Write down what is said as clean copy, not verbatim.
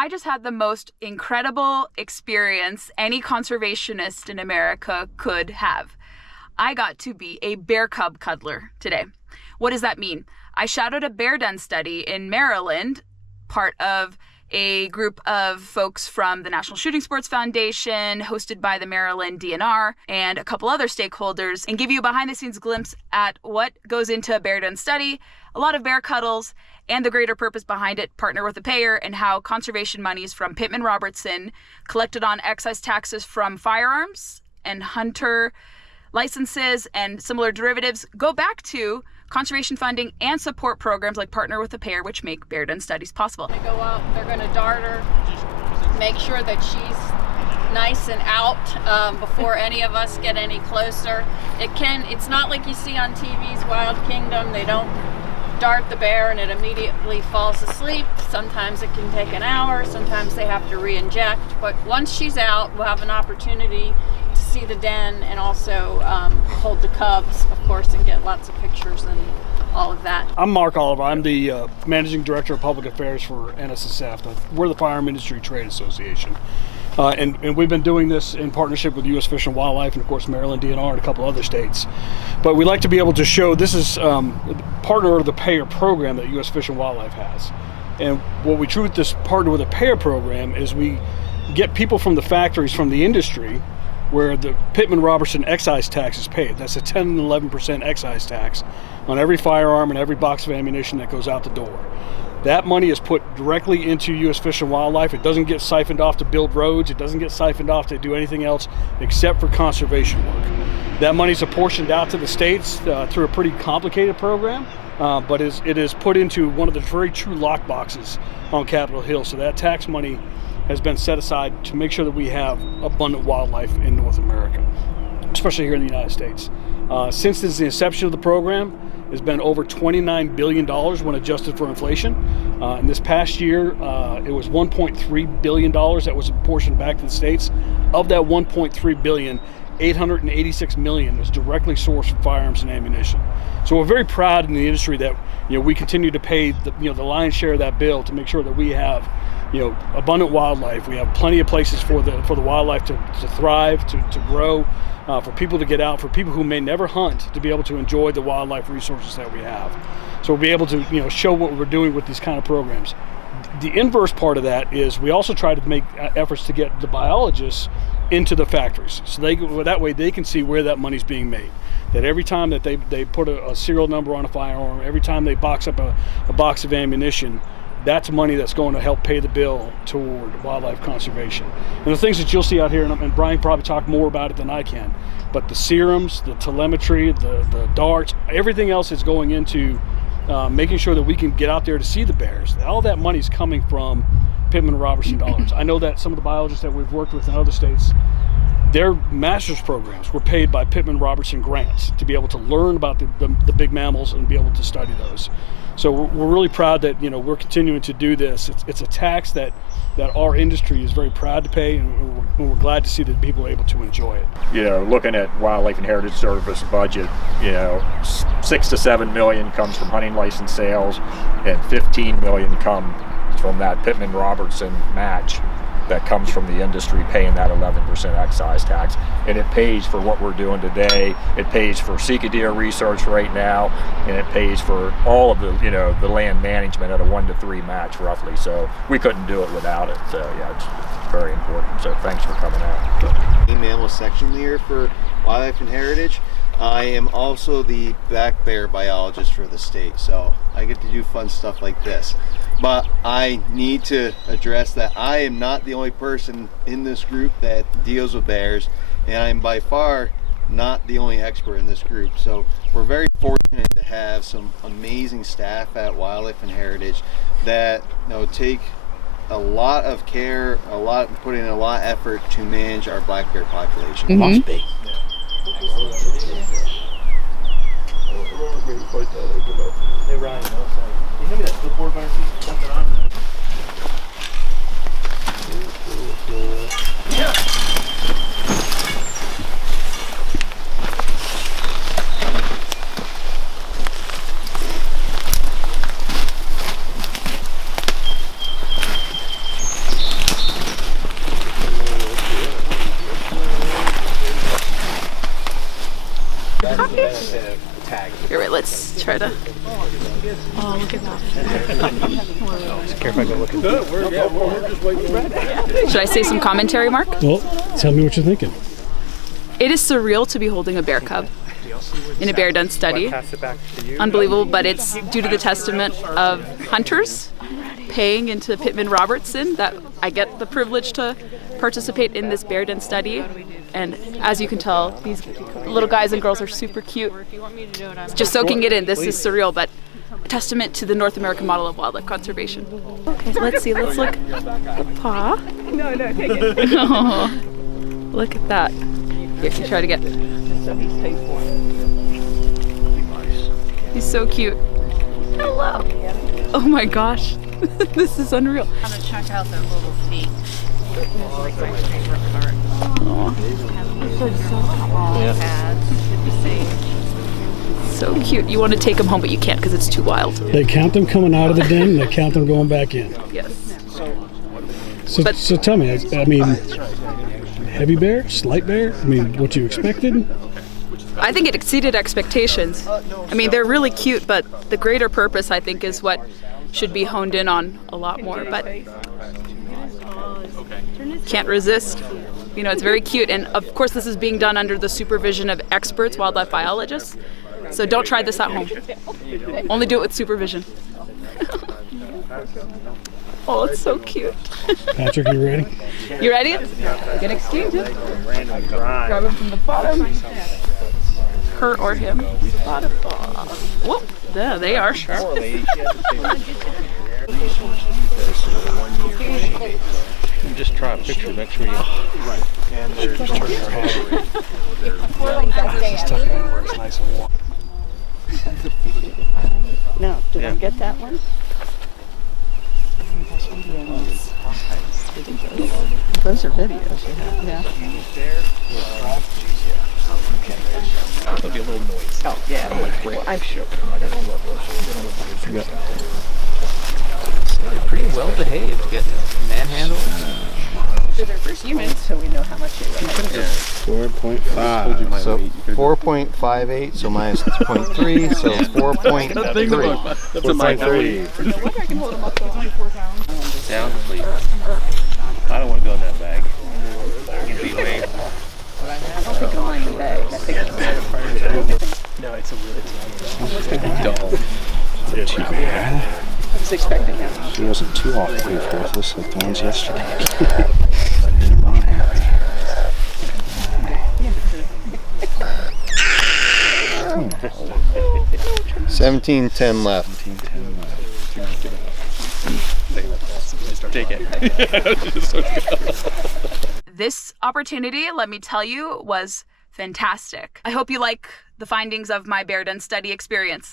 I just had the most incredible experience any conservationist in America could have. I got to be a bear cub cuddler today. What does that mean? I shadowed a bear den study in Maryland, part of a group of folks from the National Shooting Sports Foundation, hosted by the Maryland DNR, and a couple other stakeholders, and give you a behind-the-scenes glimpse at what goes into a bear den study, a lot of bear cuddles, and the greater purpose behind it, partner with a payer, and how conservation monies from Pittman-Robertson, collected on excise taxes from firearms and hunter licenses and similar derivatives, go back to conservation funding and support programs like Partner with a Payer, which make bear den studies possible. They go up, they're going to dart her, make sure that she's nice and out before any of us get any closer. It's not like you see on TV's Wild Kingdom. They don't dart the bear and it immediately falls asleep. Sometimes it can take an hour, sometimes they have to re-inject, but once she's out, we'll have an opportunity to see the den and also hold the cubs, of course, and get lots of pictures and all of that. I'm Mark Oliver. I'm the Managing Director of Public Affairs for NSSF. We're the Firearm Industry Trade Association. And we've been doing this in partnership with U.S. Fish and Wildlife and, of course, Maryland DNR and a couple other states. But we like to be able to show this is Partner with a Payer program that U.S. Fish and Wildlife has. And what we do with this Partner with a Payer program is we get people from the factories, from the industry, where the Pittman-Robertson excise tax is paid. That's a 10 and 11% excise tax on every firearm and every box of ammunition that goes out the door. That money is put directly into U.S. Fish and Wildlife. It doesn't get siphoned off to build roads. It doesn't get siphoned off to do anything else except for conservation work. That money's apportioned out to the states through a pretty complicated program, but it is put into one of the very true lock boxes on Capitol Hill. So that tax money has been set aside to make sure that we have abundant wildlife in North America, especially here in the United States. Since the inception of the program, it's been over $29 billion when adjusted for inflation. And this past year, it was $1.3 billion that was apportioned back to the states. Of that $1.3 billion, $886 million was directly sourced from firearms and ammunition. So we're very proud in the industry that we continue to pay the lion's share of that bill to make sure that we have abundant wildlife. We have plenty of places for the wildlife to thrive, to grow, for people to get out, for people who may never hunt to be able to enjoy the wildlife resources that we have. So we'll be able to show what we're doing with these kind of programs. The inverse part of that is we also try to make efforts to get the biologists into the factories, so that way they can see where that money's being made. That every time that they put a serial number on a firearm, every time they box up a box of ammunition, that's money that's going to help pay the bill toward wildlife conservation. And the things that you'll see out here, and Brian probably talk more about it than I can, but the serums, the telemetry, the darts, everything else is going into making sure that we can get out there to see the bears. All that money is coming from Pittman-Robertson dollars. I know that some of the biologists that we've worked with in other states, their master's programs were paid by Pittman-Robertson grants to be able to learn about the big mammals and be able to study those. So we're really proud that we're continuing to do this. It's a tax that our industry is very proud to pay, and we're glad to see that people are able to enjoy it. Looking at Wildlife and Heritage Service budget, 6 to 7 million comes from hunting license sales, and 15 million come from that Pittman-Robertson match that comes from the industry paying that 11% excise tax. And it pays for what we're doing today. It pays for Sika deer research right now, and it pays for all of the land management at a 1 to 3 match roughly. So we couldn't do it without it. So yeah, it's very important. So thanks for coming out. Mammal section leader for Wildlife and Heritage. I am also the black bear biologist for the state, so I get to do fun stuff like this. But I need to address that I am not the only person in this group that deals with bears, and I'm by far not the only expert in this group. So we're very fortunate to have some amazing staff at Wildlife and Heritage that take a lot of care, put in a lot of effort to manage our black bear population. Mm-hmm. Must be. Hey Ryan, you give me that clipboard by something on there. Yeah. try to. Oh, look at that. Should I say some commentary, Mark? Well, tell me what you're thinking. It is surreal to be holding a bear cub in a bear den study. Unbelievable, but it's due to the testament of hunters paying into Pittman-Robertson that I get the privilege to participate in this bear den study. And as you can tell, these little guys and girls are super cute. Just soaking it in. This is surreal, but a testament to the North American model of wildlife conservation. Okay, let's see. Let's look. The paw. No, take it. Oh, look at that. Here, you try to get. He's so cute. Hello. Oh my gosh. This is unreal. I'm gonna check out their little feet. So cute. You want to take them home, but you can't because it's too wild. They count them coming out of the den, and they count them going back in. Yes. So tell me, I mean, heavy bear, slight bear? I mean, what you expected? I think it exceeded expectations. I mean, they're really cute, but the greater purpose, I think, is what should be honed in on a lot more. But can't resist. You know, it's very cute. And of course, this is being done under the supervision of experts, wildlife biologists. So don't try this at home. Only do it with supervision. Oh, it's so cute. Patrick, you ready? You ready? You can exchange it. Grab him from the bottom. Her or him. Bottom. Oh. Whoop. There they are. Sharp. Just try a picture, make sure you. Just tuck it in where it's nice and warm. No, did I get that one? Those are videos, yeah. There'll be a little noise. Oh, yeah. Well, I'm sure. Pretty well behaved, getting manhandled. They're their first humans, so we know how much they weigh. 4.5. So 4.58. So minus 0.3. So 4.3. That's a mic. Down, please. I don't want to go in that bag. It can be weighed. I don't think I'm on the bag. I think it's No, it's a really dull. Too bad. I was expecting that. She wasn't too off the this like the ones yesterday. 17:10 left. Take it. This opportunity, let me tell you, was fantastic. I hope you like the findings of my bear den study experience.